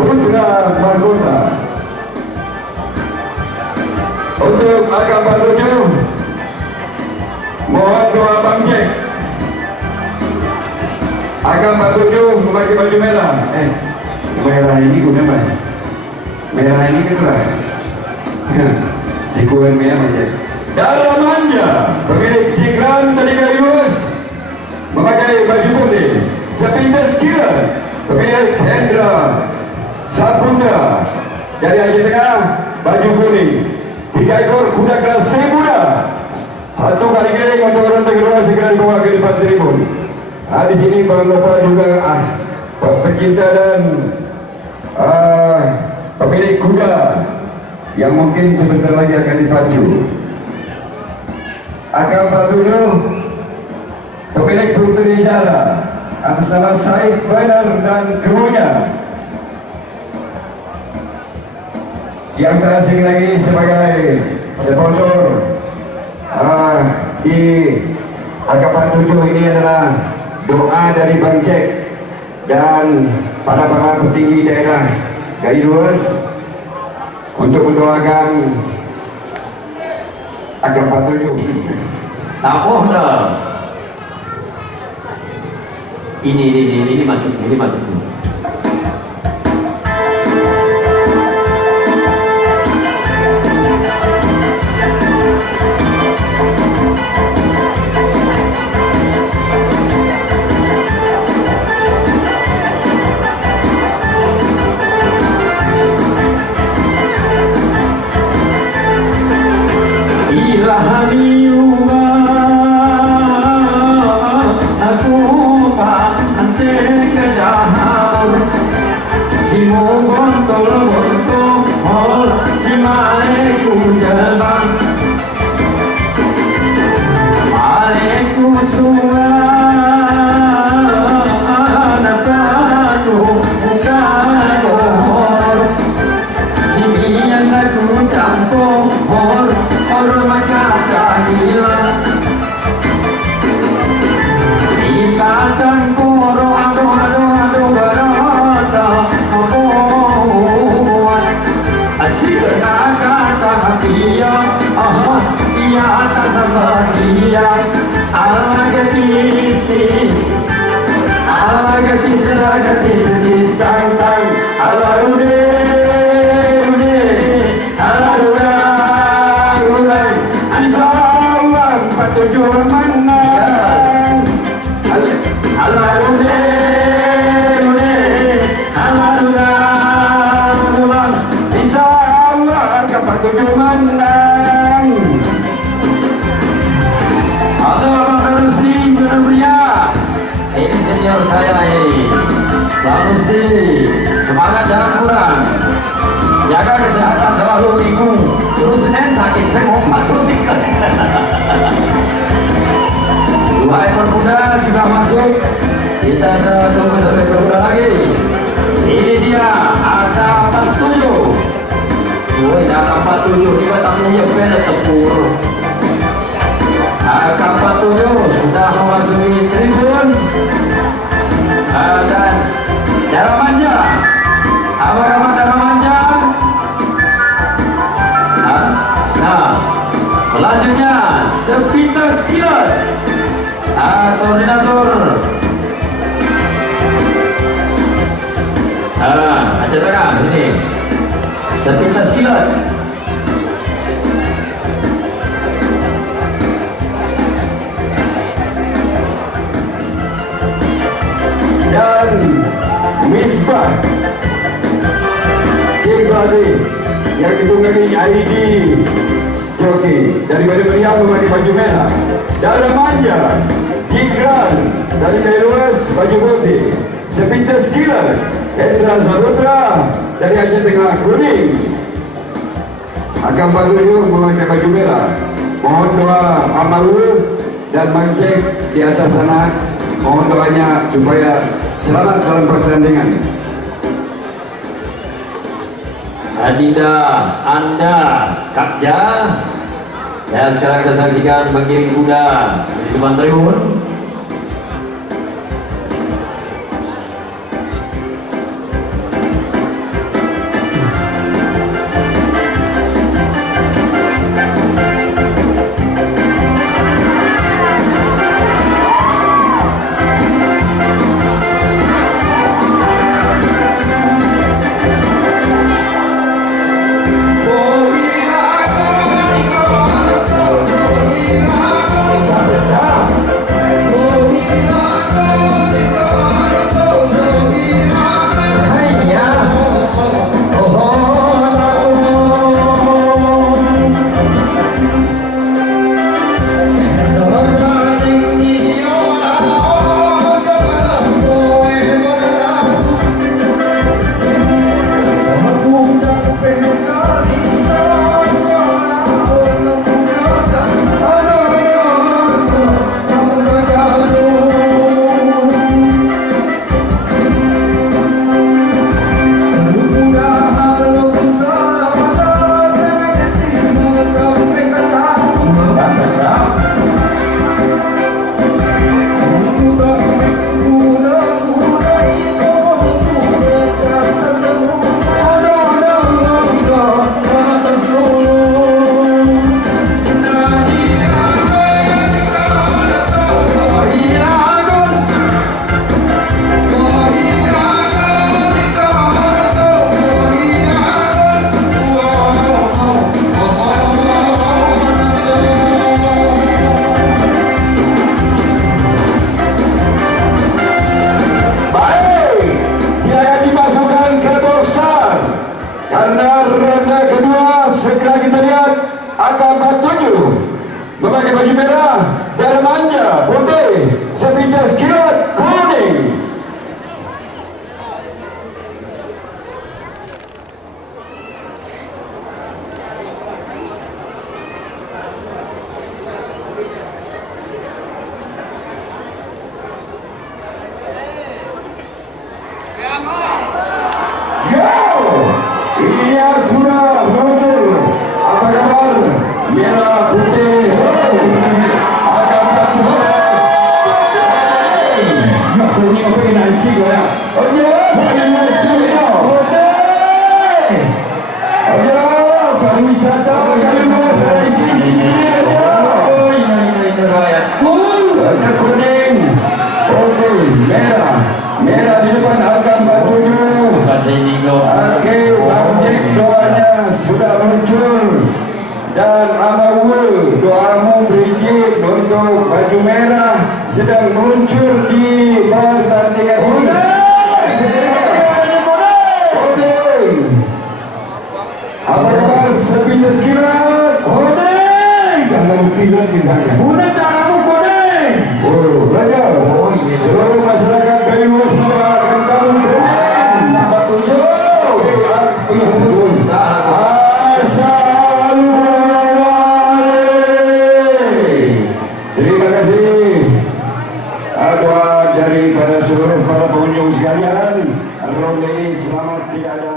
Putra Mahkota. Untuk agam 47, mohon doa Bang Jack. Agam 47 memakai baju merah. Merah ini guna apa? Merah ini kan Cikuan merah aja. Dalam Manja, pemilik Tigran dari Gayus memakai baju putih. Sepintas Killer, pemilik Hendra Saputra dari Aceh Tengah, baju kuning. 3 ekor kuda kelas C muda. 1 kali giling untuk orang kedua segera dibawa ke depan tribun. Di sini Bang Bapak juga pecinta dan pemilik kuda yang mungkin sebentar lagi akan dipacu. Agam 47 pemilik Putri Jala atas nama Said Banar dan krunya. Yang terasing lagi sebagai sponsor di Agam 47 ini adalah doa dari Bang Jack dan para petinggi daerah Gayus untuk mendoakan Agam 47. Tahu dah. Ini masuk. Semangat jangan kurang, jaga kesehatan selalu ibu. Terus Senin sakit tengok masuk tiket. 2 ekor kuda sudah masuk. Kita tunggu sampai kuda lagi. Ini dia Agam 47. Woi, Agam 47 ini batangnya beda tempur. Agam 47 sudah memasuki tribun. Dan Darah Manja, apa Darah Manja? Nah, selanjutnya Sepintas Killer, koordinator. Aceh Tengah ini Sepintas Killer. Dan Misbah Kiblasi yang ditunggangi ID joki dari Meriam memakai baju merah. Darah Manja Tigran dari Gayus baju putih. Sepintas Killer Hendra Saputra dari Aceh Tengah kuning. Agam 47 memakai baju merah. Mohon doa Amalu dan Bang Jack di atas sana. Mohon doanya supaya selamat dalam pertandingan. Adida, Anda, Kakja. Ya, sekarang kita saksikan mengiring kuda di depan tribun. Merah di depan angka 47. Kasih Nigo. Oke, Bang Jack doanya sudah muncul. Dan Amawe, doamu Brigit untuk baju merah sedang muncul di pertandingan ini. Apa kabar sepintas kilat? Kuning. Jangan kilat misalnya. Kuning caramu kuning. Oh, belajar. Oh, ini Seluruh masyarakat Kalimantan mendoakan kamu keren. Nomor 7. Salah. Terima kasih. Doa daripada seluruh para pengunjung sekalian. Ronde ini selamat tidak ada